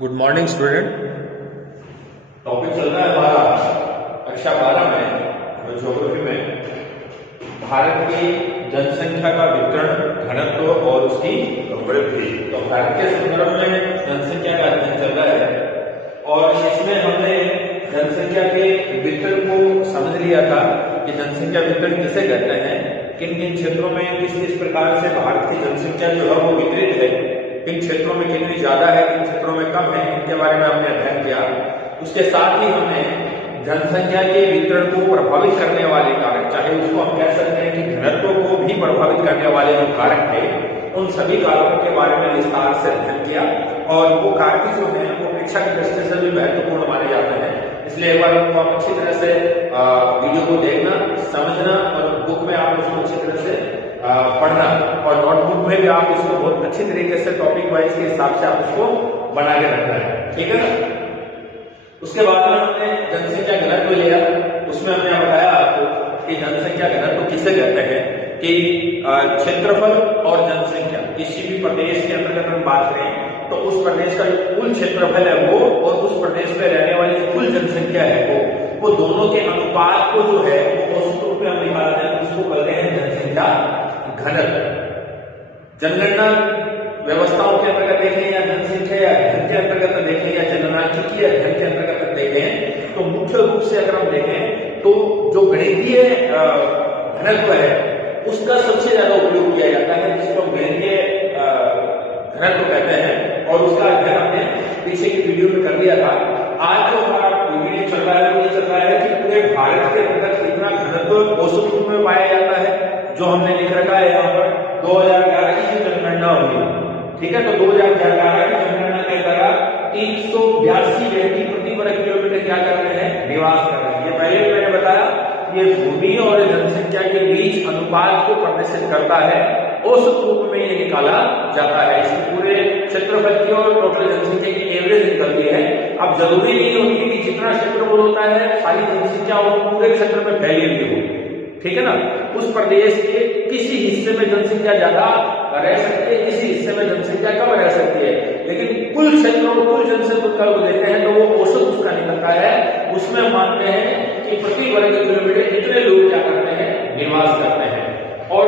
Good morning student. Topic चल रहा है हमारा कक्षा 12 में ज्योग्राफी में भारत की जनसंख्या का वितरण, घनत्व और उसकी वृद्धि। तो भारत के संदर्भ में जनसंख्या का अध्ययन चल रहा है और इसमें हमने जनसंख्या के वितरण को समझ लिया था कि जनसंख्या वितरण किसे कहते हैं, किन किन क्षेत्रों में किस प्रकार से भारत की जनसंख्या जो है वो वितरित है, किन क्षेत्रों में कितनी ज्यादा है, किन क्षेत्रों में कम है, इनके बारे में हमने अध्ययन किया। उसके साथ ही हमने जनसंख्या के वितरण को प्रभावित करने वाले कारक, चाहे उसको हम कह सकते हैं कि घनत्व को भी प्रभावित करने वाले जो कारक थे, उन सभी कारकों के बारे में विस्तार से अध्ययन किया। और वो कारक जो है वो परीक्षा की दृष्टि से भी महत्वपूर्ण माने जाते हैं, इसलिए एक बार उनको आप अच्छी तरह से वीडियो को देखना, समझना और बुक में आप उसको अच्छी तरह से पढ़ना और नोटबुक में भी आप इसको बहुत अच्छी तरीके से टॉपिक वाइज के हिसाब से आप इसको बना के रखना है, ठीक है ना। उसके बाद में हमने जनसंख्या घनत्व लिया। उसमें हमने बताया आपको कि जनसंख्या घनत्व किसे कहते हैं कि क्षेत्रफल और जनसंख्या, किसी भी प्रदेश के अंतर्गत हम बात करें तो उस प्रदेश का जो कुल क्षेत्रफल है वो और उस प्रदेश में रहने वाली जो कुल जनसंख्या है वो दोनों के अनुपात को जो है वो औसत रूप में हम निकालते हैं, उसको कहते हैं जनसंख्या घनत्व। जनगणना व्यवस्थाओं के अंतर्गत देखें या जनसंख्या या अध्ययन के अंतर्गत देखें या जननांकिकीय अध्ययन के अंतर्गत देखें तो मुख्य रूप से अगर हम देखें तो जो गणितीय घनत्व है उसका सबसे ज्यादा उपयोग किया जाता है, जिसको हम गणितीय घनत्व कहते हैं। और उसका अध्ययन हमने पीछे की वीडियो में कर लिया था। आज जो हमारा वीडियो चल रहा है वो ये चल रहा है कि पूरे भारत के अंदर कितना घनत्व औसत रूप में पाया जाता है, जो हमने लिख रखा है यहाँ पर 2011 की जनगणना होगी, ठीक है। तो 2011 की जनगणना के अंतर्गत 382 व्यक्ति प्रति वर्ग किलोमीटर क्या कर रहे हैं, निवास कर रहे हैं। ये पहले भी मैंने बताया, ये भूमि और जनसंख्या के बीच अनुपात को प्रदर्शित करता है, औसत रूप में ये निकाला जाता है। इसकी पूरे क्षेत्रफल की और टोटल जनसंख्या की एवरेज निकलती है। अब जरूरी नहीं होती कि जितना क्षेत्रफल होता है सारी जनसंख्या वो पूरे क्षेत्र में फैली हुई हो, ठीक है ना। उस प्रदेश के किसी हिस्से में जनसंख्या ज्यादा रह सकती है, किसी हिस्से में जनसंख्या कम रह सकती है, लेकिन कुल क्षेत्र और कुल जनसंख्या को देते हैं तो वो औसत उसका निकलता है। उसमें मानते हैं कि प्रति वर्ग किलोमीटर इतने लोग क्या करते हैं, निवास करते हैं। और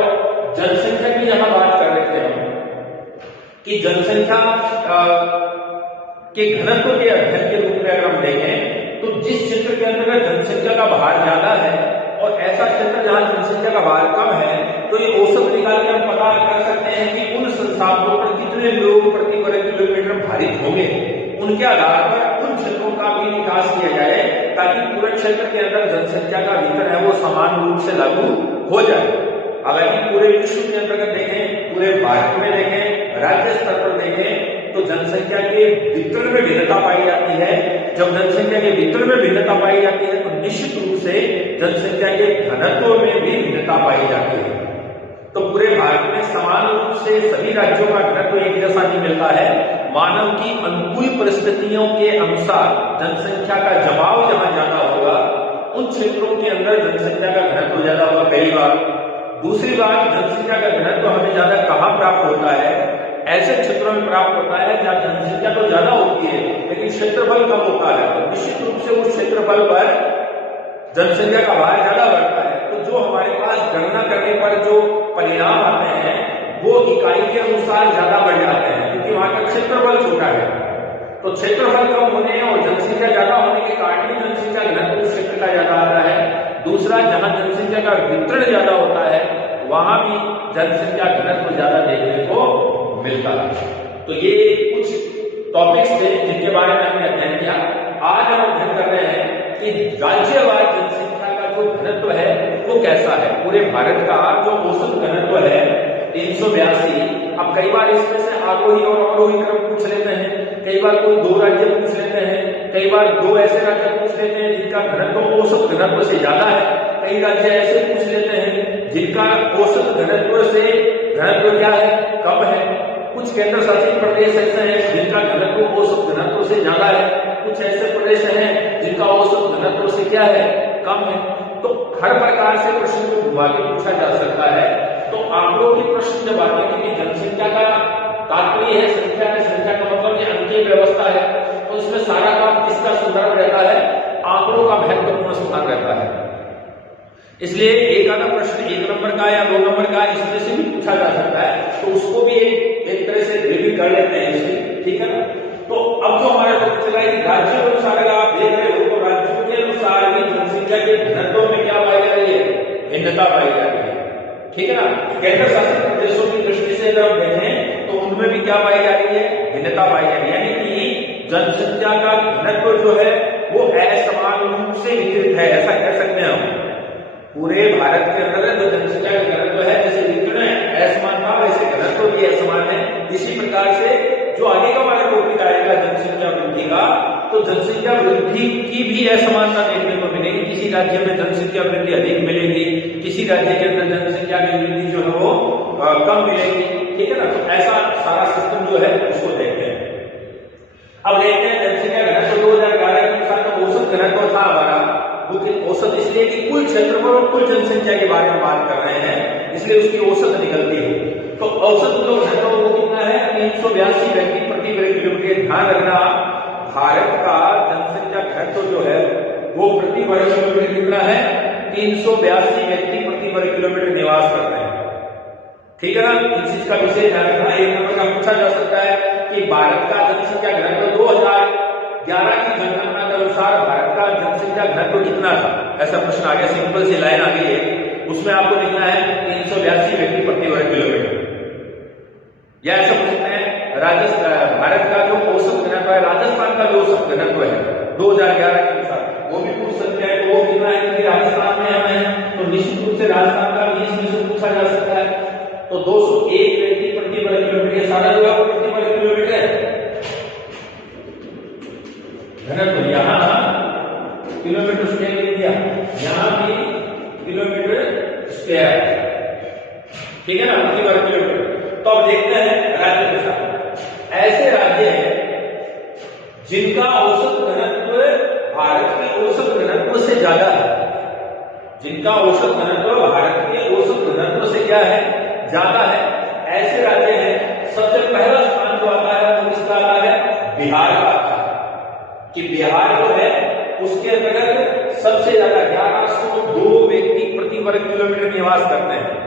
जनसंख्या की जहां बात कर रहे थे हम कि जनसंख्या के घनत्व के अध्ययन के रूप में अगर हम देखें तो जिस क्षेत्र के अंतर्गत जनसंख्या का भार ज्यादा है और ऐसा क्षेत्र जहां जनसंख्या का भार कम है तो ये औसत निकाल के हम पता कर सकते हैं कि उन संस्थानों पर कितने लोग प्रति वर्ग किलोमीटर भारित होंगे। उनके आधार पर उन क्षेत्रों का भी विकास किया जाए ताकि पूरे क्षेत्र के अंदर जनसंख्या का वितरण है वो समान रूप से लागू हो जाए। हालांकि पूरे विश्व के अंतर्गत देखें, पूरे भारत में देखें, राज्य स्तर पर देखें तो जनसंख्या के वितरण में भिन्नता पाई जाती है। जब जनसंख्या के वितरण में भिन्नता पाई जाती है तो निश्चित रूप से जनसंख्या के घनत्व में भी भिन्नता पाई जाती है। तो पूरे भारत में समान रूप से सभी राज्यों का घनत्व एक जैसा नहीं मिलता है। मानव की अनुकूल परिस्थितियों के अनुसार जनसंख्या का जमाव जहां ज्यादा होगा उन क्षेत्रों के अंदर जनसंख्या का घनत्व ज्यादा होगा, पहली बात। दूसरी बात, जनसंख्या का घनत्व हमें ज्यादा कहां प्राप्त होता है, ऐसे क्षेत्रों में प्राप्त होता है जहां जनसंख्या तो ज्यादा होती है लेकिन क्षेत्रफल कम होता है। तो निश्चित रूप से उस क्षेत्रफल पर जनसंख्या का भार ज्यादा बढ़ता है। तो जो हमारे पास गणना करने पर जो परिणाम आते हैं वो इकाई के अनुसार ज्यादा बढ़ जाते हैं, क्योंकि वहां का क्षेत्रफल छोटा है। तो क्षेत्रफल कम होने और जनसंख्या ज्यादा होने के कारण भी जनसंख्या घनत्व उस क्षेत्र का ज्यादा आता है। दूसरा, जहां जनसंख्या का वितरण ज्यादा होता है वहां भी जनसंख्या घनत्व ज्यादा देखने को मिलता है। तो ये कुछ टॉपिक्स थे जिनके बारे में हमने अध्ययन किया। आज हम अध्ययन कर रहे हैं कि राज्यवार जनसंख्या का जो घनत्व है वो कैसा है। पूरे भारत का जो औसत घनत्व है 382। अब कई बार इसमें से आरोही और अवरोही क्रम पूछ लेते हैं, कई बार कोई दो राज्य पूछ लेते हैं, कई बार दो ऐसे राज्य पूछ लेते हैं जिनका घनत्व औसत घनत्व से ज्यादा है, कई राज्य ऐसे पूछ लेते हैं जिनका औसत घनत्व से घनत्व क्या है, कम है। कुछ केंद्र शासित प्रदेश ऐसे हैं जिनका घनत्व औसत घनत्व से ज्यादा है, कुछ ऐसे प्रदेश हैं जिनका औसत घनत्व से क्या है, कम है। तो हर प्रकार से प्रश्न को घुमा के पूछा जा सकता है। तो आंकड़ों की प्रश्न जब आते हैं कि जनसंख्या का तात्पर्य है संख्या का मतलब ये अंकीय व्यवस्था है। इसलिए एक आधा प्रश्न 1 नंबर का या 2 नंबर का इसमें से भी पूछा जा सकता है, तो उसको भी एक तरह से रिव्यू कर लेते हैं इसकी, ठीक है ना। तो अब जो हमारा टॉपिक चला है कि राज्यों के अनुसार अगर आप देख रहे हो तो राज्यों के अनुसार भी जनसंख्या के घनत्व में क्या पाई जा रही है, भिन्नता पाई जा रही है, ठीक है ना। केंद्र शासित प्रदेशों की दृष्टि से अगर हम देखें तो उनमें भी क्या पाई जा रही है, भिन्नता पाई जा रही है, यानी कि जनसंख्या का घनत्व जो है वो असमान रूप से वितरित है, ऐसा कह सकते हैं हम। पूरे भारत के अंदर जो जनसंख्या का घनत्व है, जैसे वितरण असमान था वैसे घनत्व भी असमान है। इसी प्रकार से जो आगे का हमारा टॉपिक आएगा जनसंख्या वृद्धि का, तो जनसंख्या वृद्धि की भी असमानता देखने को मिलेगी। किसी राज्य में जनसंख्या वृद्धि अधिक मिलेगी, किसी राज्य के अंदर जनसंख्या की वृद्धि जो है वो कम मिलेगी, ठीक है ना। तो ऐसा सारा सिस्टम जो है उसको देखते हैं। अब देखते हैं जनसंख्या घनत्व 2011 के अनुसार का औसत घनत्व था हमारा, औसत इसलिए कि कुल क्षेत्रफल और कुल जनसंख्या के बारे में बात कर रहे हैं, इसलिए उसकी औसत निकलती है। तो औसत जो घनत्व वो कितना है, 382 व्यक्ति प्रति वर्ग किलोमीटर। ध्यान रखना, भारत का जनसंख्या घनत्व जो है वो प्रति वर्ग किलोमीटर कितना है, 382 व्यक्ति प्रति वर्ग किलोमीटर निवास करते हैं, ठीक है ना। इस चीज का विशेष ध्यान रखना। 1 नंबर का पूछा जा सकता है कि भारत का जनसंख्या घनत्व 2011 की जनगणना के अनुसार भारत का जनसंख्या घनत्व कितना था, ऐसा प्रश्न आ गया। सिंपल सी लाइन आ गई है, उसमें आपको लिखना है 382 व्यक्ति प्रति वर्ग किलोमीटर। या ऐसा पूछ सकते हैं राजस्थान, भारत का जो औसत घनत्व है, राजस्थान का जो औसत घनत्व है 2011 के अनुसार, वो भी पूछ सकते हैं। तो वो कितना है, क्योंकि राजस्थान में हम हैं तो निश्चित रूप से राजस्थान का 20 में पूछा जा सकता है। तो 201 व्यक्ति प्रति वर्ग किलोमीटर, सारा जो है प्रति वर्ग किलोमीटर है घनत्व। यहाँ किलोमीटर स्क्वायर लिख दिया, यहाँ भी किलोमीटर स्क्वायर, ठीक है ना, प्रति वर्ग किलोमीटर। तो अब देखते हैं राज्य के साथ। ऐसे राज्य हैं जिनका औसत घनत्व भारत के औसत घनत्व से ज्यादा है, जिनका औसत घनत्व भारत के औसत घनत्व से क्या है, ज्यादा है। ऐसे राज्य हैं, सबसे पहला स्थान जो आता है वो किसका आता है, बिहार का आता है। कि बिहार जो है उसके अंतर्गत सबसे ज्यादा 1102 व्यक्ति प्रति वर्ग किलोमीटर निवास करते हैं,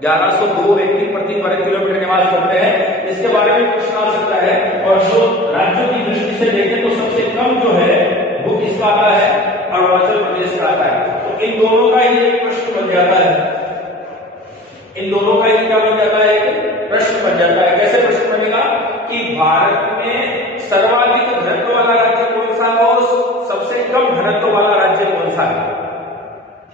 1102 व्यक्ति प्रति वर्ग किलोमीटर निवास करते हैं। इसके बारे में प्रश्न आ सकता है। और जो राज्यों की दृष्टि से देखें तो सबसे कम जो है वो किसका आता है, अरुणाचल प्रदेश का आता है। तो इन दोनों का ही एक प्रश्न बन जाता है, इन दोनों का ही क्या बन जाता है, एक प्रश्न बन जाता है। कैसे प्रश्न बनेगा कि भारत में सर्वाधिक घनत्व वाला राज्य कौन सा है और सबसे कम घनत्व वाला राज्य कौन सा है।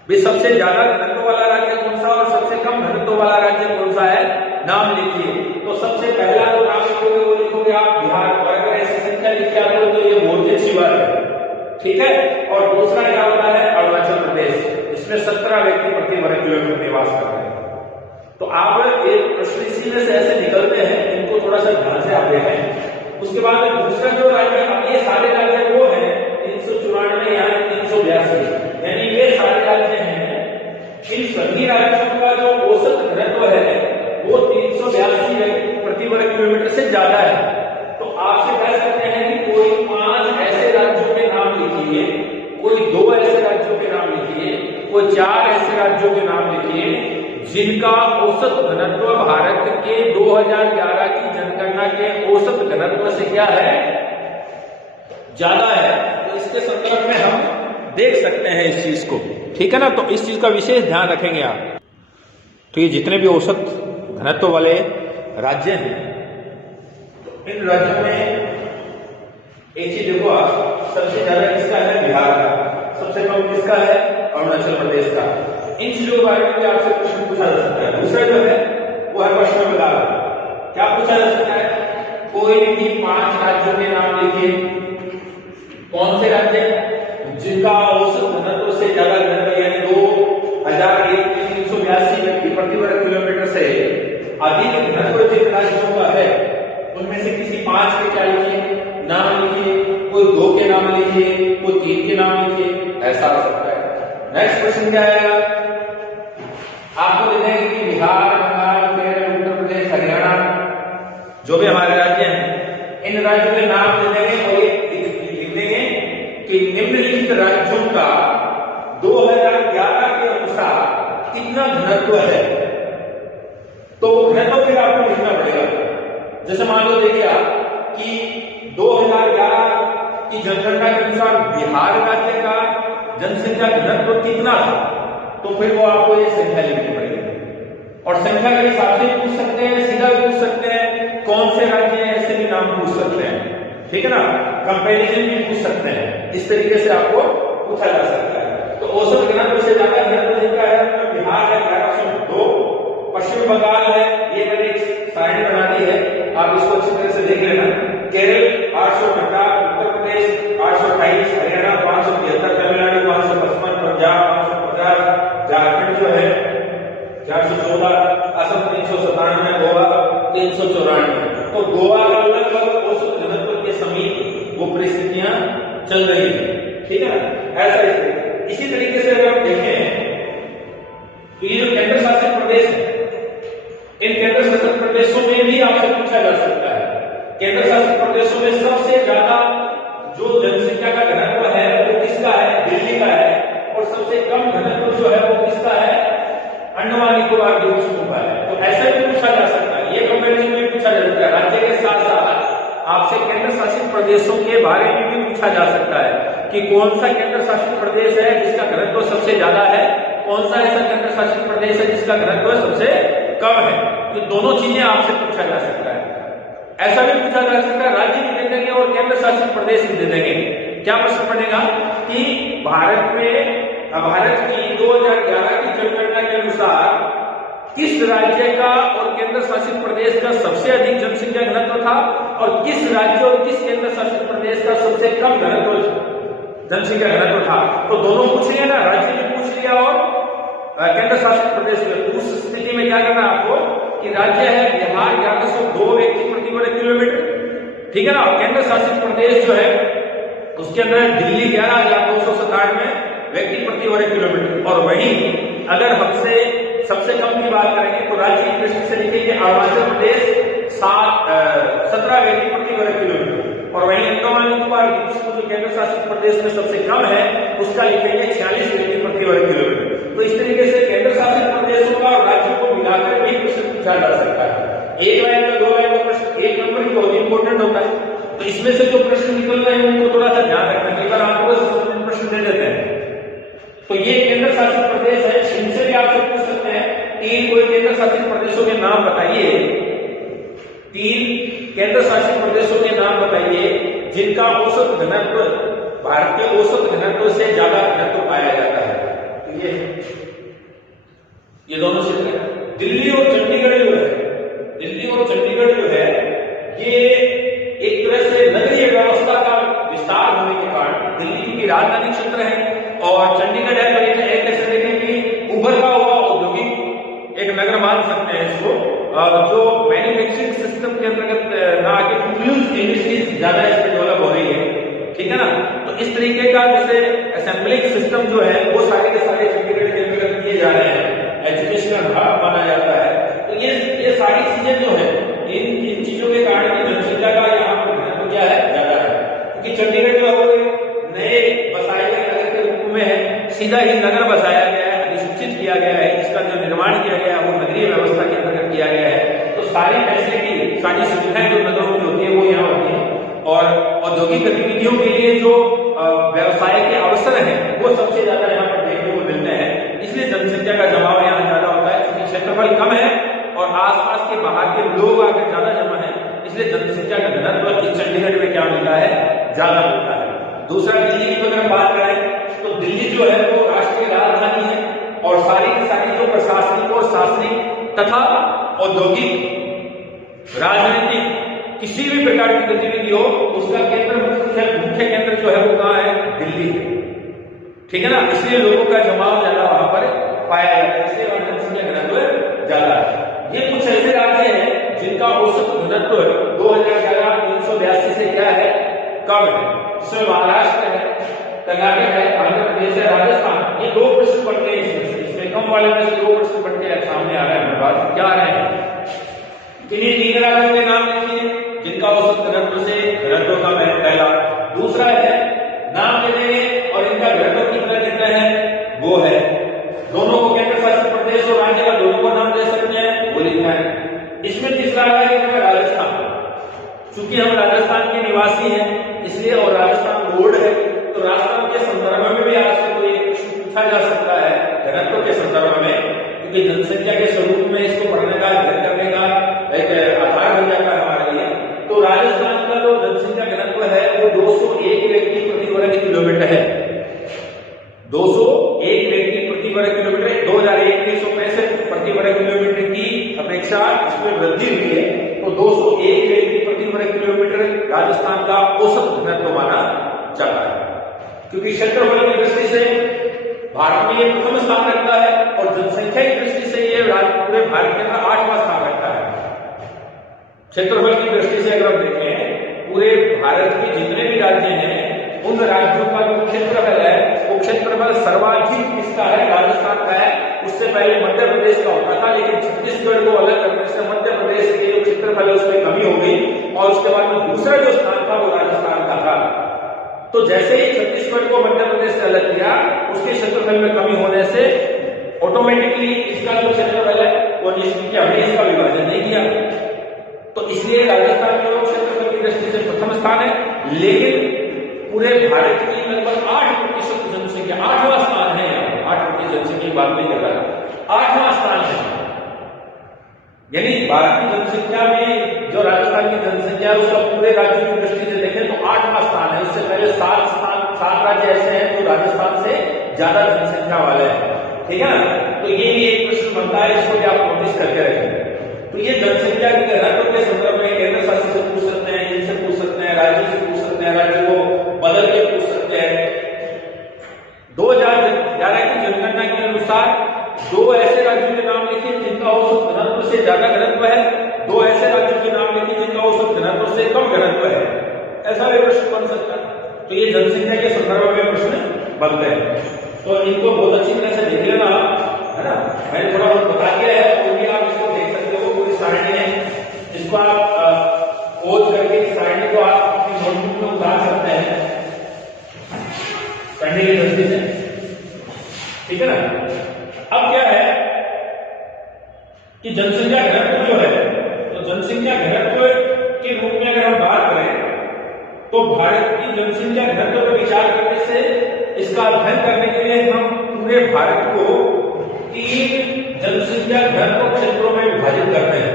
भी सबसे ज्यादा घनत्व वाला राज्य कौन सा और सबसे कम घनत्व वाला राज्य कौन सा है, नाम लिखिए। तो सबसे पहला जो नाम लिखोगे वो लिखोगे आप बिहार, और अगर ऐसी संख्या लिखी आप तो ये बहुत अच्छी बात है, ठीक है। और दूसरा क्या होता है, अरुणाचल प्रदेश, इसमें 17 व्यक्ति प्रति वर्ग किलोमीटर निवास करते हैं। तो आप एक प्रश्न इसी में से ऐसे निकलते हैं, इनको थोड़ा सा ध्यान से आप देखें। उसके बाद दूसरा जो राज्य, अब ये सारे राज्य वो है 394 यानी 382, यानी ये सारे राज्य हैं। इन सभी राज्यों का जो औसत घनत्व है वो 382 प्रति वर्ग किलोमीटर से ज्यादा है। तो आपसे कह सकते हैं कि कोई 5 ऐसे राज्यों के नाम लिखिए, कोई 2 ऐसे राज्यों के नाम लिखिए, कोई 4 ऐसे राज्यों के नाम लिखिए जिनका औसत घनत्व भारत के 2011 की जनगणना के औसत घनत्व से क्या है, ज्यादा है। तो इसके संदर्भ में हम देख सकते हैं इस चीज को, ठीक है ना। तो इस चीज का विशेष ध्यान रखेंगे आप। तो ये जितने भी औसत घनत्व वाले राज्य हैं, तो इन राज्यों में एक चीज देखो आप, सबसे ज्यादा किसका है, बिहार का, सबसे कम किसका है, अरुणाचल प्रदेश का। इन चीजों के बारे में भी आपसे प्रश्न पूछा जा सकता है। दूसरा जो है वो है पश्चिम बंगाल। क्या पूछा जा सकता है, कोई भी 5 राज्यों के नाम लिखिए। कौन से राज्य जिनका औसत घनत्व से ज्यादा घनत्व, यानी 2001 के 382 व्यक्ति प्रति वर्ग किलोमीटर से अधिक घनत्व जिन राज्यों का है, उनमें से किसी 5 के क्या लिखिए, नाम लिखिए। कोई 2 के नाम लिखिए, कोई 3 के नाम लिखिए, ऐसा हो सकता है। नेक्स्ट क्वेश्चन क्या आएगा, आपको देखेंगे कि बिहार, बंगाल, केरल, उत्तर प्रदेश, हरियाणा, जो भी हमारे राज्य हैं, इन राज्यों के नाम दे देंगे और ये लिख देंगे कि निम्नलिखित राज्यों का 2011 के अनुसार कितना घनत्व है, तो वो घनत्व फिर आपको लिखना पड़ेगा। जैसे मान लो देखिए आप कि 2011 की जनगणना के अनुसार बिहार राज्य का जनसंख्या घनत्व कितना था, तो फिर वो आपको ये संख्या लिखनी पड़ेगी। और संख्या के हिसाब से पूछ सकते हैं, सीधा पूछ सकते हैं, कौन से राज्य हैं ऐसे भी नाम पूछ सकते हैं, ठीक है ना, कंपैरिजन भी पूछ सकते हैं, इस तरीके से आपको पूछा जा सकता है। तो औसत घनत्व से ज्यादा घनत्व जिनका है बिहार है 1102, पश्चिम बंगाल है, ये मैंने एक सारणी बना दी है, आप इसको अच्छी तरह से देख लेना। केरल 850, उत्तर प्रदेश 828, हरियाणा 573, तमिलनाडु 555, पंजाब 550, झारखंड जो है 414, असम 397, गोवा 394। तो गोवा का लगभग औसत घनत्व के समीप वो परिस्थितियां चल रही है, ठीक है ना। ऐसा इसी तरीके से अगर हम देखें तो ये जो केंद्र शासित प्रदेश है, इन केंद्र शासित प्रदेशों में भी आपसे पूछा जा सकता है। केंद्र शासित प्रदेशों में सबसे ज्यादा जो जनसंख्या का घनत्व है वो किसका है, दिल्ली का है, और सबसे कम घनत्व जो है वो किसका है, अंडमान निकोबार द्वीप समूह का है। तो ऐसा भी पूछा जा सकता है, ये कंपैरिजन में पूछा जा सकता है। राज्य के साथ साथ आपसे केंद्र शासित प्रदेशों के बारे में भी पूछा जा सकता है कि कौन सा केंद्र शासित प्रदेश है जिसका घनत्व सबसे ज्यादा है, कौन सा ऐसा केंद्र शासित प्रदेश है जिसका घनत्व सबसे कम है। ये दोनों चीजें आपसे पूछा जा सकता है। ऐसा भी पूछा जा सकता है, राज्य भी दे देंगे और केंद्र शासित प्रदेश भी दे देंगे। क्या प्रश्न पड़ेगा कि भारत की 2011 की जनगणना के अनुसार किस राज्य का और केंद्र शासित प्रदेश का सबसे अधिक जनसंख्या घनत्व था, और किस राज्य और किस केंद्र शासित प्रदेश का सबसे कम जनसंख्या घनत्व था। तो दोनों पूछेंगे ना, राज्य भी पूछ लिया और केंद्र शासित प्रदेश में। उस स्थिति में क्या करना आपको कि राज्य है बिहार 1102 व्यक्ति प्रति वर्ग किलोमीटर, ठीक है ना। केंद्र शासित प्रदेश जो है उसके अंदर दिल्ली 11,297 व्यक्ति प्रति वर्ग किलोमीटर। और वहीं अगर हमसे सबसे कम की बात करेंगे तो राज्य की दृष्टि से लिखेंगे अरुणाचल प्रदेश 17 व्यक्ति प्रति वर्ग किलोमीटर, और वहीं अंडमान निकोबार द्वीप समूह जो केंद्र शासित प्रदेश में सबसे कम है उसका लिखेंगे 46 व्यक्ति प्रति वर्ग किलोमीटर। तो इस तरीके से केंद्र शासित प्रदेशों का और राज्यों को मिलाकर भी प्रश्न पूछा जा सकता है। एक लाइन का, 2 लाइन का प्रश्न, एक नंबर ही बहुत इंपॉर्टेंट होता है। तो इसमें से जो प्रश्न निकल रहे हैं उनको थोड़ा सा ध्यान रखना, कई बार आपको प्रश्न दे देते हैं। तो ये केंद्र शासित प्रदेश है, इनसे भी आपसे पूछ सकते हैं 3 कोई केंद्र शासित प्रदेशों के नाम बताइए, 3 केंद्र शासित प्रदेशों के नाम बताइए जिनका औसत घनत्व भारत के औसत घनत्व से ज्यादा घनत्व पाया जाता है। तो ये दोनों क्षेत्र, दिल्ली और चंडीगढ़ जो है, दिल्ली और चंडीगढ़ जो है ये एक तरह से नगरीय व्यवस्था का विस्तार होने के कारण दिल्ली की राजधानी क्षेत्र है और चंडीगढ़ है तो एक ऐसे देखें कि उभरता हुआ औद्योगिक एक नगर मान सकते हैं इसको, जो मैन्युफैक्चरिंग सिस्टम के अंतर्गत ना आके फ्यूज इंडस्ट्रीज ज्यादा इसमें डेवलप हो रही है, ठीक है ना। तो इस तरीके का जैसे असेंबलिंग सिस्टम जो है वो सारे के सारे चंडीगढ़ के अंतर्गत किए जा रहे हैं, एजुकेशनल हब माना जाता है। तो ये सारी चीजें जो है इन चीजों के कारण जनसंख्या का यहाँ पर घनत्व क्या है, ज्यादा है। क्योंकि चंडीगढ़ जो है नए बसाए गए नगर के रूप में है, सीधा ही नगर बसाया गया है, अधिसूचित किया गया है, इसका जो निर्माण किया गया है वो नगरीय व्यवस्था के अंतर्गत किया गया है। तो सारी फैसिलिटी, सारी सुविधाएं जो नगरों में होती है वो यहाँ होती है, और औद्योगिक गतिविधियों के लिए जो व्यवसाय के अवसर हैं वो सबसे ज्यादा यहाँ पर देखने को मिलते हैं। इसलिए जनसंख्या का जमाव यहाँ ज्यादा होता है, क्योंकि क्षेत्रफल कम है और आसपास के बाहर के लोग आकर ज्यादा जमा है, इसलिए जनसंख्या का घनत्व इस चंडीगढ़ में क्या मिलता है, ज्यादा मिलता है। दूसरा, दिल्ली की अगर बात करें तो दिल्ली जो है वो राष्ट्रीय राजधानी है और सारी की सारी जो प्रशासनिक और शासनिक तथा औद्योगिक राजनीतिक किसी भी प्रकार की गतिविधि हो उसका केंद्र, मुख्य केंद्र जो है वो कहाँ है, दिल्ली, ठीक है ना। इसलिए लोगों का जमाव ज्यादा वहां पर पाया जाता है, इसलिए वहां जनसंख्या घनत्व ज्यादा है। ये कुछ ऐसे राज्य हैं जिनका औसत घनत्व 2011 382 से क्या है, कम है। इसमें महाराष्ट्र है, कर्नाटक है, आंध्र प्रदेश है, राजस्थान। ये 2 प्रश्न पढ़ते हैं इसमें कम वाले में से 2 प्रश्न पढ़ते हैं, सामने आ रहा है हमारे पास, क्या आ रहे हैं। किन्हीं 3 राज्यों के नाम लिखिए जिनका औसत घनत्व से घनत्व कम है, पहला। दूसरा है नाम दे देंगे और इनका घनत्व कितना कितना है, चूंकि हम राजस्थान के निवासी हैं इसलिए, और राजस्थान बोर्ड है, तो राजस्थान के संदर्भ में भी आपसे कोई प्रश्न पूछा जा सकता है घनत्व के संदर्भ में, क्योंकि जनसंख्या के स्वरूप में इसको पढ़ने का अध्ययन करने का एक आधार बन जाता है हमारे लिए। तो राजस्थान का जो जनसंख्या घनत्व है वो 201 व्यक्ति प्रति वर्ग किलोमीटर है। 201 व्यक्ति प्रति वर्ग किलोमीटर, 2001 में 165 प्रति वर्ग किलोमीटर की अपेक्षा इसमें वृद्धि हुई है, तो 201 व्यक्ति प्रति वर्ग किलोमीटर राजस्थान का औसत घनत्व माना जाता है। क्योंकि क्षेत्रफल की दृष्टि से भारत में ये प्रथम स्थान रखता है और जनसंख्या की दृष्टि से ये पूरे भारत के अंदर 8वां स्थान रखता है। क्षेत्रफल की दृष्टि से अगर हम देखें पूरे भारत के जितने भी राज्य हैं उन राज्यों का जो क्षेत्रफल है वो क्षेत्रफल सर्वाधिक किसका है, राजस्थान का है। उससे पहले मध्य प्रदेश का होता था, लेकिन छत्तीसगढ़ को अलग करने से मध्य प्रदेश के जो क्षेत्रफल है उसमें कमी हो गई और उसके बाद में दूसरा जो स्थान था वो राजस्थान का था। तो जैसे ही छत्तीसगढ़ को मध्य प्रदेश से अलग किया उसके क्षेत्रफल में कमी होने से ऑटोमेटिकली इसका जो क्षेत्रफल है वो निश्चित किया, हमने इसका विभाजन नहीं किया। तो इसलिए राजस्थान जो क्षेत्रफल की दृष्टि से प्रथम स्थान है, लेकिन पूरे भारत की लगभग 8% जनसंख्या, 8वां स्थान है, 8% जनसंख्या की बात नहीं कर रहा, 8वां स्थान है। यानी भारत की जनसंख्या में जो राजस्थान की जनसंख्या है उसका पूरे राज्य की दृष्टि से देखें तो 8वां स्थान है। इससे पहले 7 राज्य ऐसे हैं जो राजस्थान से ज्यादा जनसंख्या वाले हैं, ठीक है ना। तो ये भी एक प्रश्न बनता है, इसको भी आप नोटिस करके रखें। तो ये जनसंख्या के घनत्व के संदर्भ में केंद्र शासित से पूछ सकते हैं, इनसे पूछ सकते हैं, राज्य से पूछ सकते हैं, राज्य को बदल के पूछ सकते हैं। 2011 की जनगणना के अनुसार 2 ऐसे राज्यों के नाम लिखिए जिनका औसत घनत्व से ज्यादा घनत्व है, 2 ऐसे राज्यों के नाम लिखिए जिनका औसत घनत्व से कम घनत्व है। ऐसा भी प्रश्न बन सकता है। तो ये जनसंख्या के संदर्भ में प्रश्न बनते हैं, तो इनको बहुत अच्छी तरह से देख लेना, है ना। मैंने थोड़ा बहुत बता दिया है, तो भी आप इसको देख सकते हो, पूरी सारणी है, इसको आप खोज करके सारणी को आप अपनी नोटबुक में उतार सकते हैं पढ़ने की दृष्टि से, ठीक है ना। अब क्या है कि जनसंख्या घनत्व जो है, तो जनसंख्या घनत्व के रूप में अगर हम बात करें तो भारत की जनसंख्या घनत्व पर विचार करने से इसका अध्ययन करने के लिए हम पूरे भारत को 3 जनसंख्या घनत्व क्षेत्रों में विभाजित करते हैं।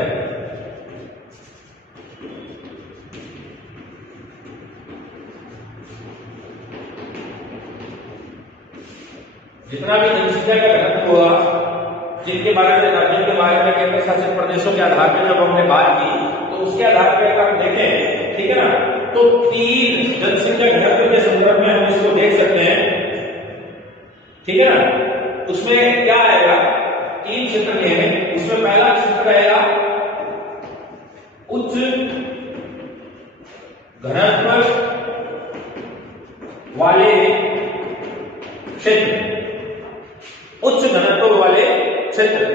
जितना भी जनसंख्या का घनत्व हुआ, जिनके बारे में, राज्यों के बारे में, केंद्र शासित प्रदेशों के आधार पर जब हमने बात की तो उसके आधार पर अगर हम देखें, ठीक है ना, तो 3 जनसंख्या घनत्व के संदर्भ में हम इसको देख सकते हैं, ठीक है ना। उसमें क्या आएगा, 3 क्षेत्र के हैं। उसमें पहला क्षेत्र आएगा उच्च घनत्व वाले क्षेत्र, उच्च घनत्व वाले क्षेत्र,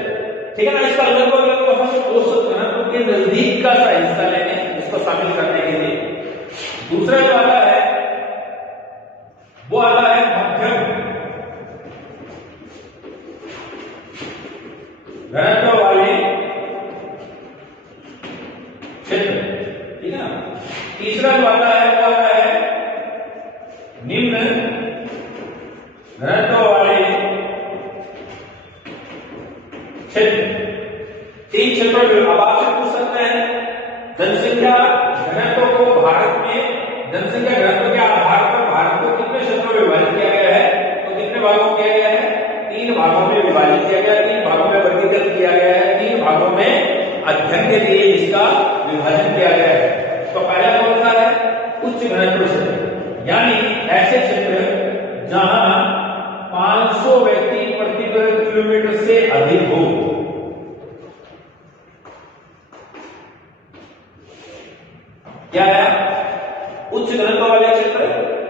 ठीक है ना। इसका लगभग हम औसत घनत्व के नजदीक का सा हिस्सा लेंगे इसको शामिल करने के लिए। दूसरा जो आता है वो आता है मध्यम घनत्व वाले क्षेत्र, ठीक है ना। तीसरा जो आता है वो आता है निम्न घनत्व वाले क्षेत्र। 3 क्षेत्रों। अब आपसे पूछ सकते हैं जनसंख्या घनत्व को भारत में, जनसंख्या घनत्व के आधार पर भारत को कितने क्षेत्रों में विभाजित किया गया है, तो कितने भागों में किया गया है, 3 भागों में विभाजित किया गया, 3 भागों में वर्गीकृत किया गया है, 3 भागों में अध्ययन के लिए इसका विभाजन किया गया है। तो पहला कौन सा है, उच्च घनत्व क्षेत्र, यानी ऐसे क्षेत्र जहां 500 व्यक्ति प्रति वर्ग किलोमीटर से अधिक हो। क्या है, उच्च घनत्व वाले क्षेत्र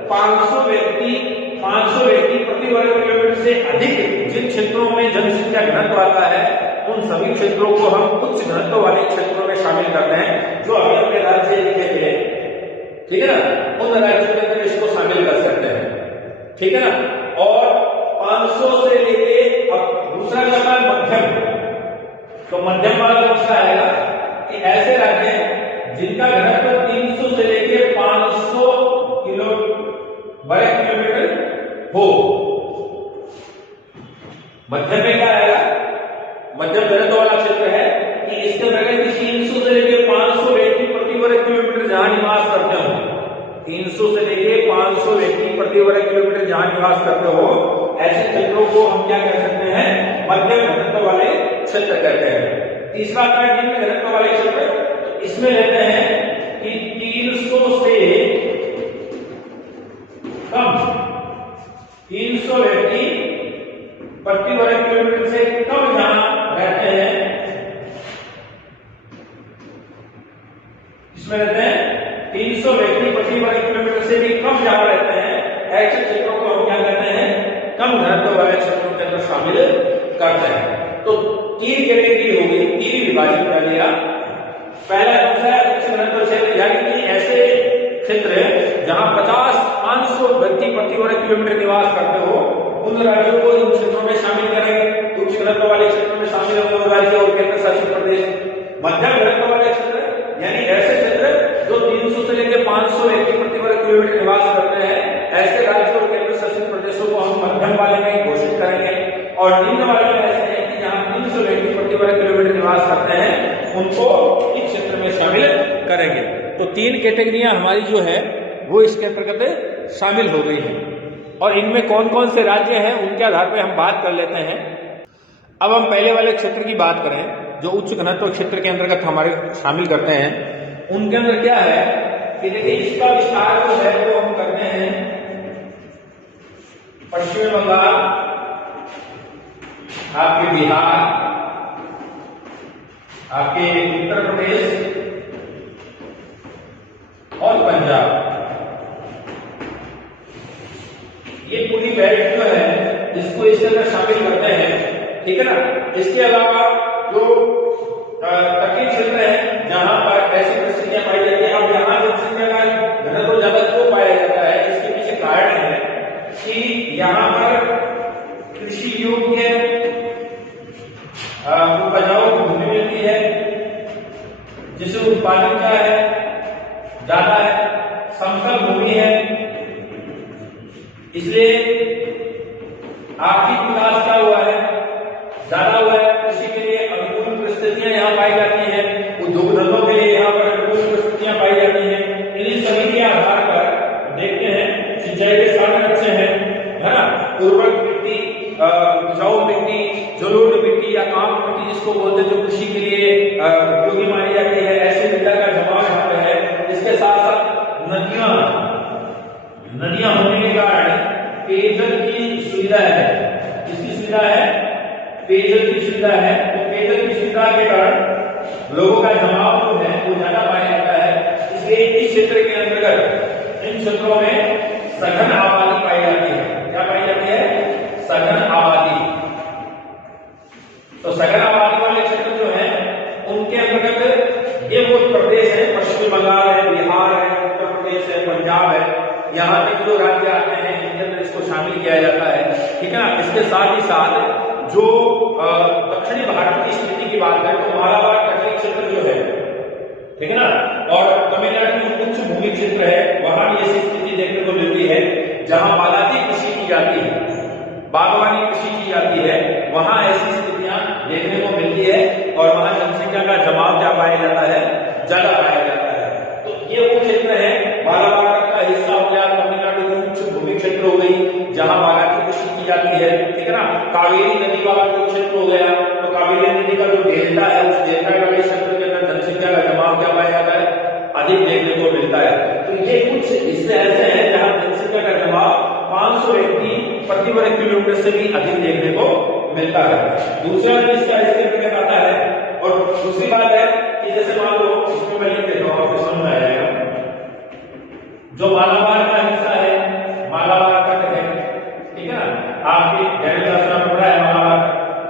500 व्यक्ति प्रति वर्ग किलोमीटर से अधिक जिन क्षेत्रों में जनसंख्या घनत्व आता है उन सभी क्षेत्रों को हम उच्च घनत्व वाले क्षेत्रों में शामिल करते हैं, जो अभी अपने राज्य लिखे थे, ठीक है ना। उन राज्यों के अंदर इसको शामिल कर सकते हैं, ठीक है ना। और 500 से लेके अब दूसरा जो है मध्यम, तो मध्यम वाला कौन सा आएगा कि ऐसे राज्य जिनका घनत्व 300 300 से लेके 500 व्यक्ति प्रति वर्ग किलोमीटर जहां निवास करते हो, ऐसे क्षेत्रों को हम क्या कह सकते हैं? मध्यम घनत्व वाले क्षेत्र कहते हैं। तीसरा आता है निम्न घनत्व वाले क्षेत्र। तो इसमें लेते हैं कि 300 से कम, 300 व्यक्ति प्रति वर्ग किलोमीटर से कम जहां रहते हैं, इसमें रहते हैं 300 व्यक्ति प्रति वर्ग किलोमीटर से भी कम जहां रहते हैं, ऐसे क्षेत्रों को हम क्या कहते हैं? कम घनत्व वाले क्षेत्रों के अंदर शामिल करते हैं। तो तीन कैटेगरी हो गई, तीन विभाजित कर लिया। पहला कौन सा है? उच्च घनत्व क्षेत्र, यानी कि ऐसे क्षेत्र जहां 50-500 व्यक्ति प्रति वर्ग किलोमीटर निवास करते हो, उन राज्यों को इन क्षेत्रों में शामिल करेंगे। उच्च घनत्व वाले क्षेत्रों में शामिल होंगे राज्य और केंद्र शासित प्रदेश। मध्यम घनत्व वाले क्षेत्र यानी ऐसे क्षेत्र जो 300 से लेकर 500 व्यक्ति प्रति वर्ग किलोमीटर निवास करते हैं, ऐसे राज्यों और केंद्र शासित प्रदेशों को हम मध्यम वाले में घोषित करेंगे। और निम्न वाले में ऐसे हैं कि जहां 300 व्यक्ति प्रति वर्ग किलोमीटर निवास करते हैं, उनको इस क्षेत्र में शामिल करेंगे। तो तीन कैटेगरियां हमारी जो है वो इसके अंतर्गत शामिल हो गई हैं। और इनमें कौन कौन से राज्य हैं उनके आधार पर हम बात कर लेते हैं। अब हम पहले वाले क्षेत्र की बात करें जो उच्च घनत्व क्षेत्र के अंतर्गत हमारे शामिल करते हैं। उनके अंदर क्या है कि देखिए इसका विस्तार जो है वो हम करते हैं पश्चिम बंगाल, आपके बिहार, आपके उत्तर प्रदेश और पंजाब। ये पूरी बेल्ट जो है इसको इसके अंदर शामिल करते हैं, ठीक है ना। इसके अलावा जो तटीय क्षेत्र है जहां पर ऐसी परिस्थितियां पाई जाती है, अब यहाँ जनसंख्या का घनत्व ज्यादा क्यों पाया जाता है, इसके पीछे कारण है कि यहाँ पर कृषि योग्य उपजाऊ भूमि मिलती है, जिससे उत्पादन क्या है ज्यादा है, समतल भूमि है, इसलिए आर्थिक विकास क्या हुआ है, ज्यादा हुआ है। कृषि के लिए अनुकूल परिस्थितियां यहाँ पाई जाती हैं, उद्योग धंधों के लिए यहाँ पर अनुकूल परिस्थितियां पाई जाती हैं। इन सभी के आधार पर देखते हैं सिंचाई के साधन अच्छे हैं, है ना। उर्वरक मिट्टी, उपजाऊ मिट्टी, जलोढ़ मिट्टी या काम मिट्टी जिसको बोलते हैं, जो कृषि के लिए उपयोगी मानी जाती है, ऐसी मृदा का जमाव यहाँ पे है। इसके साथ साथ नदियां होने के कारण पेयजल की सुविधा है। किसकी सुविधा है? पेयजल की सुविधा है। तो पेयजल की सुविधा के कारण लोगों का जमाव जो है वो ज्यादा पाया जाता है। इसलिए इस क्षेत्र के अंतर्गत इन क्षेत्रों में सघन आबादी पाई जाती है। क्या पाई जाती है? सघन आबादी। तो सघन आबादी वाले क्षेत्र जो है उनके अंतर्गत ये वो प्रदेश है, पश्चिम बंगाल है, बिहार है, उत्तर प्रदेश है, पंजाब है, यहाँ पे जो राज्य आते हैं इनके अंदर इसको शामिल किया जाता है, ठीक है ना। इसके साथ ही साथ जो दक्षिणी भारत की स्थिति की बात करें तो मालाबार तटीय क्षेत्र जो है, ठीक है ना, और तमिलनाडु में उच्च भूमि क्षेत्र है, वहां भी ऐसी स्थिति देखने को मिलती है जहां बागायती कृषि की जाती है, बागवानी कृषि की जाती है, वहां ऐसी स्थितियां देखने को मिलती है और वहां जनसंख्या का जमाव क्या पाया जाता है? ज्यादा पाया जाता है। तो ये वो क्षेत्र है, मालाबार का हिस्सा हो गया, तमिलनाडु की उच्च भूमि क्षेत्र हो गई जहां बागायती कृषि की जाती है, ठीक है ना। कावेरी नदी वाला जो क्षेत्र हो गया, तो कावेरी नदी का जो डेल्टा है उस डेल्टा वाले क्षेत्र के अंदर जनसंख्या का जमाव क्या पाया जाता है? अधिक देखने को मिलता है। तो ये कुछ इसमें ऐसे हैं जहां जनसंख्या का जमाव 500 व्यक्ति प्रति वर्ग किलोमीटर से भी अधिक देखने को मिलता है। दूसरा इसका इसके अंतर्गत आता है। और दूसरी बात है कि जैसे मान लो इसमें मैं लिख देता हूं, आपको समझ आ जाएगा। जो मालाबार का हिस्सा है, मालाबार तट है, ठीक है ना, आपके गणित शास्त्र में पढ़ा है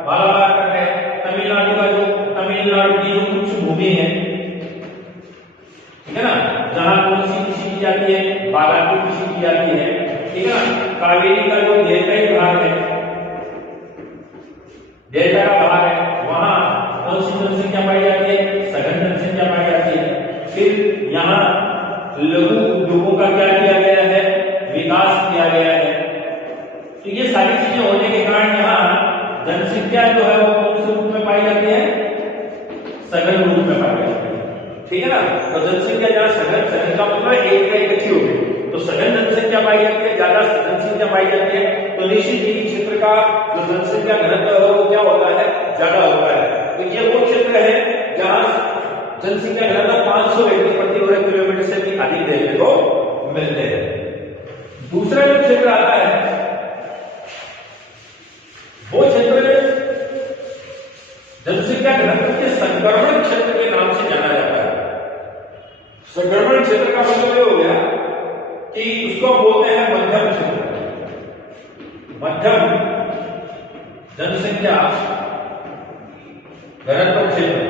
मालाबार तट है। तमिलनाडु का जो तमिलनाडु की जो उच्च भूमि है, ठीक है ना, जहां कौन सी कृषि की जाती है? बागायती कृषि की जाती है, ठीक है ना। कावेरी का जो डेल्टाई भाग है, डेल्टा का भाग है, वहां कौन सी जनसंख्या पाई जाती है? सघन जनसंख्या पाई जाती है। फिर यहाँ लघु उद्योगों का क्या किया गया है? विकास किया गया है। तो ये सारी चीजें होने के कारण यहाँ जनसंख्या जो है वो कौन से रूप में पाई जाती है? सघन रूप में पाई जाती है, ठीक है ना। तो जनसंख्या जहाँ सघन का मतलब एक इकट्ठी हो गई, तो सघन जनसंख्या पाई जाती है, ज्यादा जनसंख्या पाई जाती है, तो निश्चित ही क्षेत्र का जो जनसंख्या घनत्व है वो क्या होता है, ज्यादा होता है। तो ये वो क्षेत्र है जहां जनसंख्या घनत्व 500 व्यक्ति प्रति वर्ग किलोमीटर से भी अधिक देखने को मिलते हैं। दूसरा जो क्षेत्र आता है वो क्षेत्र जनसंख्या घनत्व के संक्रमण क्षेत्र के नाम से जाना जाता है। संक्रमण क्षेत्र का मतलब ये हो गया कि उसको बोलते हैं मध्यम क्षेत्र, मध्यम जनसंख्या घनत्व क्षेत्र,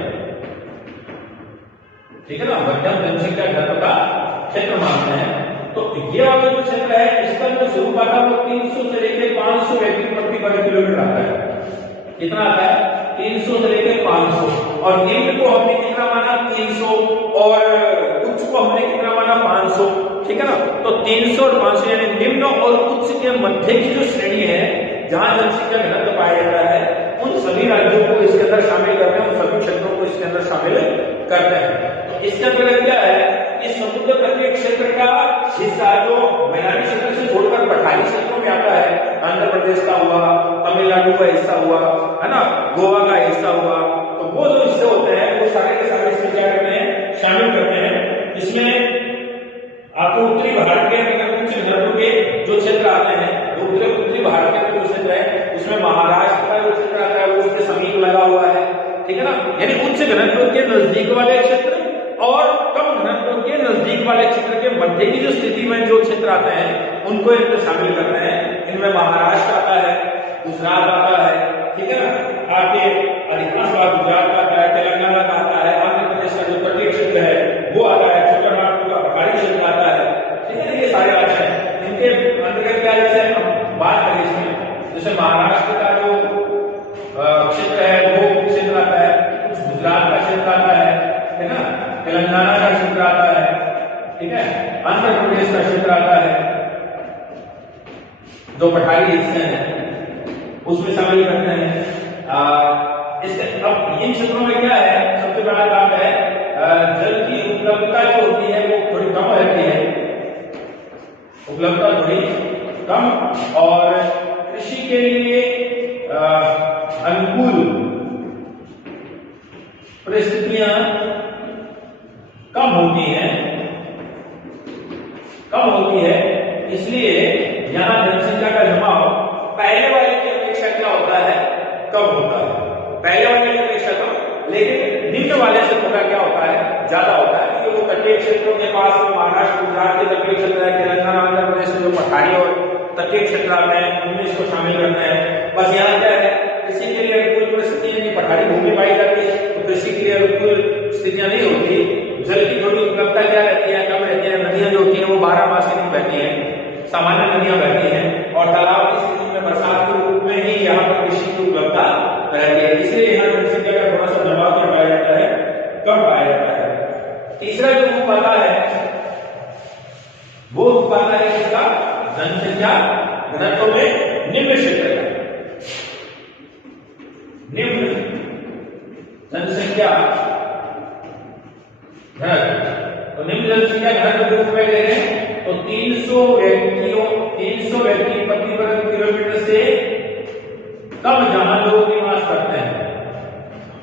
ठीक है ना, मध्यम जनसंख्या घनत्व का क्षेत्र मानते हैं। तो ये वाला जो क्षेत्र है इसका जो स्वरूप आता है वो 300 से लेकर 500 व्यक्ति प्रति वर्ग किलोमीटर आता है। कितना आता है? 300 से लेकर 500। और निम्न को हमने कितना माना? 300। और उच्च को हमने कितना माना? 500। ठीक है ना। तो 300 और 500 यानी निम्न और उच्च के मध्य की जो श्रेणी है जहां जनसंख्या घनत्व पाया जाता है उन सभी राज्यों को इसके अंदर शामिल करते हैं, उन सभी क्षेत्रों को इसके अंदर शामिल करते हैं। तो इसके अंदर क्या है कि समुद्र तटीय क्षेत्र का हिस्सा जो मैदानी क्षेत्र से छोड़कर पठारी क्षेत्रों में आता है, आंध्र प्रदेश का हुआ, तमिलनाडु का हिस्सा हुआ, है ना, गोवा का हिस्सा हुआ, तो वो जो हिस्से होते हैं वो सारे के सारे इसमें क्या करते हैं? शामिल करते हैं। इसमें आपको उत्तरी भारत के कुछ घनत्व के जो क्षेत्र आते हैं, उत्तरी भारत के जो क्षेत्र है उसमें महाराष्ट्र का जो क्षेत्र आता है वो उसके समीप लगा हुआ है, ठीक है ना। यानी उच्च घनत्व के नजदीक वाले क्षेत्र और कम घनत्व के नजदीक वाले क्षेत्र के मध्य की जो स्थिति में जो क्षेत्र आते हैं उनको इनमें शामिल करते हैं। इनमें महाराष्ट्र आता है, गुजरात आता है, ठीक है ना, आपके अधिकांश भाग गुजरात का आता है, तेलंगाना का आता है, आंध्र प्रदेश का जो तटीय क्षेत्र है वो आता है, छोटा का पहाड़ी क्षेत्र आता है, ठीक है ना। ये सारे राज्य हैं, इनके अंतर्गत क्या जैसे हम बात करें इसमें, जैसे महाराष्ट्र का जो क्षेत्र है वो क्षेत्र आता है, कुछ गुजरात का क्षेत्र आता है ना, तेलंगाना का क्षेत्र आता है, ठीक है, आंध्र प्रदेश का क्षेत्र आता है, जो पठारी हिस्से हैं उसमें शामिल करते हैं। इसके अब इन क्षेत्रों में क्या है, सबसे बड़ा बात है जल की उपलब्धता जो होती है वो थोड़ी कम रहती है, उपलब्धता थोड़ी कम, और कृषि के लिए अनुकूल परिस्थितियां कम होती है, इसलिए यहां जनसंख्या का जमाव पहले वाले की अपेक्षा क्या होता है? कम होता है। पहले वाले की अपेक्षा कम, लेकिन निम्न वाले से थोड़ा क्या होता है? ज्यादा होता है, क्योंकि वो तटीय क्षेत्रों के पास महाराष्ट्र गुजरात के तटीय क्षेत्र है, तेलंगाना आंध्र प्रदेश के जो पठारी और तटीय क्षेत्र आते हैं उनमें इसको शामिल करते हैं। बस यहाँ क्या है, कृषि के लिए अनुकूल परिस्थितियां नहीं, पठारी भूमि पाई जाती है तो कृषि के लिए अनुकूल स्थितियां नहीं होती, जल की थोड़ी उपलब्धता क्या रहती है? कम रहती है। नदियां जो होती है वो 12 मास नहीं बहती है, सामान्य नदियां बहती हैं, और तालाब की स्थिति में बरसात के रूप में ही यहाँ पर कृषि की उपलब्धता रहती है, इसलिए यहाँ जनसंख्या का थोड़ा सा दबाव क्या पाया जाता है? कम पाया जाता है। तीसरा जो रूप आता है वो रूप आता है इसका जनसंख्या घनत्व में निम्न क्षेत्र का, निम्न जनसंख्या घनत्व। तो निम्न जनसंख्या घनत्व के रूप में ले रहे हैं तो 300 व्यक्ति प्रति वर्ग किलोमीटर से कम जहां लोग निवास करते हैं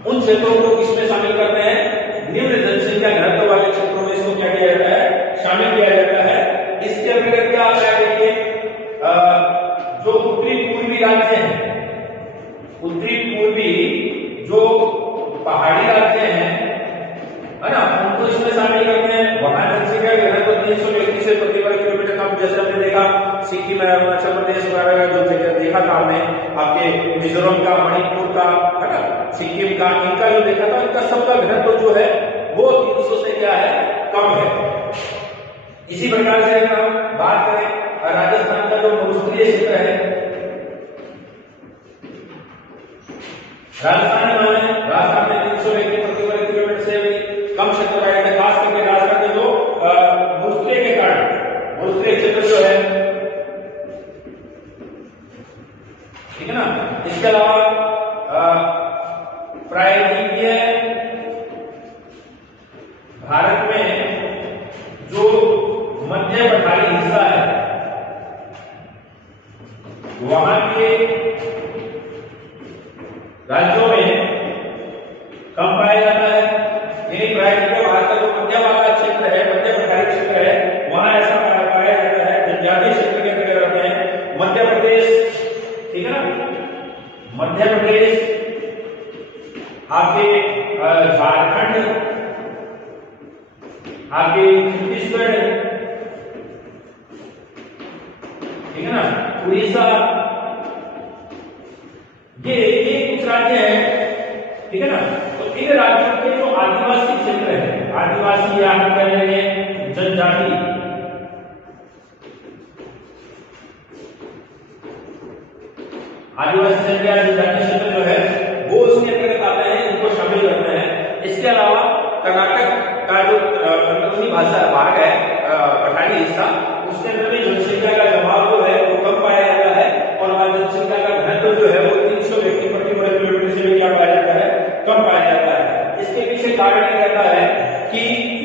उन क्षेत्रों को किसमें शामिल करते हैं? निम्न जनसंख्या घनत्व वाले क्षेत्रों में इसको क्या किया जाता है? शामिल किया जाता है। इसके अंतर्गत क्या आता है? देखिए, जो उत्तरी पूर्वी राज्य हैं, उत्तरी पूर्वी जो पहाड़ी राज्य हैं, है ना, उनको इसमें शामिल करते हैं। वहां जनसंख्या घनत्व 300 व्यक्ति से प्रति वर्ग किलोमीटर कम, जैसे हमने देखा सिक्किम है, अरुणाचल प्रदेश वगैरह जो जगह देखा था हमने, आपके मिजोरम का, मणिपुर का, है ना, सिक्किम का, इनका जो देखा था, इनका सबका घनत्व जो है वो 300 से क्या है? कम है। इसी प्रकार से अगर हम बात करें राजस्थान का जो मरुस्थलीय क्षेत्र है, राजस्थान में 300 व्यक्ति प्रति वर्ग किलोमीटर से भी कम क्षेत्र का है, खास करके राजस्थान के जो मरुस्थलीय के कारण मरुस्थलीय क्षेत्र जो है, ठीक है ना। इसके अलावा प्रायद्वीपीय भारत में जो मध्य पठारी हिस्सा है वहां के राज्यों में कम पाया जाता है। यही प्रायद्वीपीय भारत का जो मध्य वाला क्षेत्र है, मध्य पठारी क्षेत्र है, वहां ऐसा पाया जाता है। जनजातीय क्षेत्र के अंतर्गत आते हैं मध्य प्रदेश, ठीक है ना, मध्य प्रदेश, आपके झारखंड, आपके छत्तीसगढ़, ठीक है ना, उड़ीसा, ये कुछ राज्य है, ठीक है ना। तो इन राज्यों के जो आदिवासी क्षेत्र है, आदिवासी या हम कह रहे हैं जनजाति, आदिवासी जनजाति क्षेत्र जो है वो उसके अंतर्गत आते हैं, इनको शामिल करते हैं। इसके अलावा कर्नाटक का जो अंदरूनी भाषा भाग है, पठारी हिस्सा, उसके अंदर भी जनसंख्या का जमाव जो है वो कम पाया जाता है और वहां जनसंख्या का घनत्व जो है वो 300 व्यक्ति प्रति वर्ग किलोमीटर से भी क्या पाया जाता है, कम पाया जाता है। इसके पीछे कारण ये रहता है कि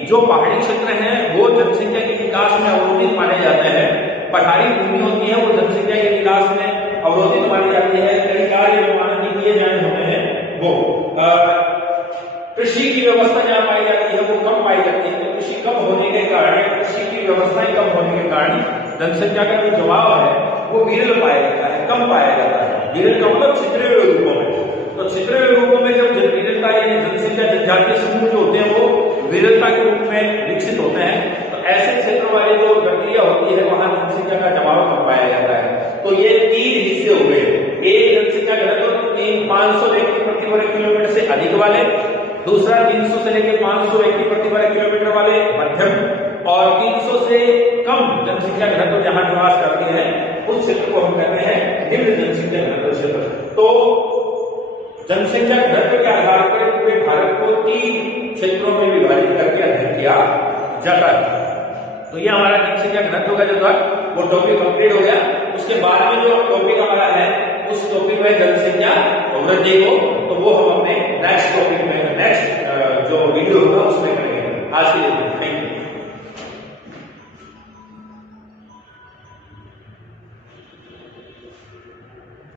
जो पहाड़ी क्षेत्र हैं वो जनसंख्या के विकास में अवरोधित माने जाते हैं। पठारी भूमि होती है वो जनसंख्या के विकास में अवरोधित मानी जाती है। कई कार्य जो मानव किए जाने होते हैं वो कृषि की व्यवस्था जहां पाई जाती है वो कम पाई जाती है। तो कृषि कम होने के कारण, कृषि की व्यवस्थाएं कम होने के कारण जनसंख्या का जो जवाब है वो विरल पाया जाता है, कम पाया जाता है। विरल का मतलब छितरे हुए रूपों में। तो छितरे हुए रूपों में जब विरलता यानी जनसंख्या जनजातीय समूह जो होते हैं वो विरलता के रूप में विकसित होते हैं, तो ऐसे क्षेत्रों वाली जो प्रक्रिया होती है वहां जनसंख्या का जवाब कम पाया जाता है। तो ये 3 हिस्से हो गए। एक जनसंख्या घनत्व 500 व्यक्ति प्रति वर्ग किलोमीटर से अधिक वाले, दूसरा 300 से लेकर 500 व्यक्ति प्रति वर्ग किलोमीटर वाले मध्यम, और 300 से कम जनसंख्या घनत्व जहां निवास करते हैं उस क्षेत्र को हम कहते हैं निम्न जनसंख्या घनत्व क्षेत्र। तो जनसंख्या घनत्व के आधार पर पूरे भारत को 3 क्षेत्रों में विभाजित करके अध्ययन किया जाता है। तो ये हमारा जनसंख्या घनत्व का जो था वो टॉपिक कंप्लीट हो गया। उसके बाद में जो टॉपिक हमारा है उस टॉपिक में जनसंख्या वृद्धि को, तो वो हम अपने नेक्स्ट टॉपिक में, नेक्स्ट जो वीडियो होगा उसमें करेंगे। आज के लिए थैंक यू।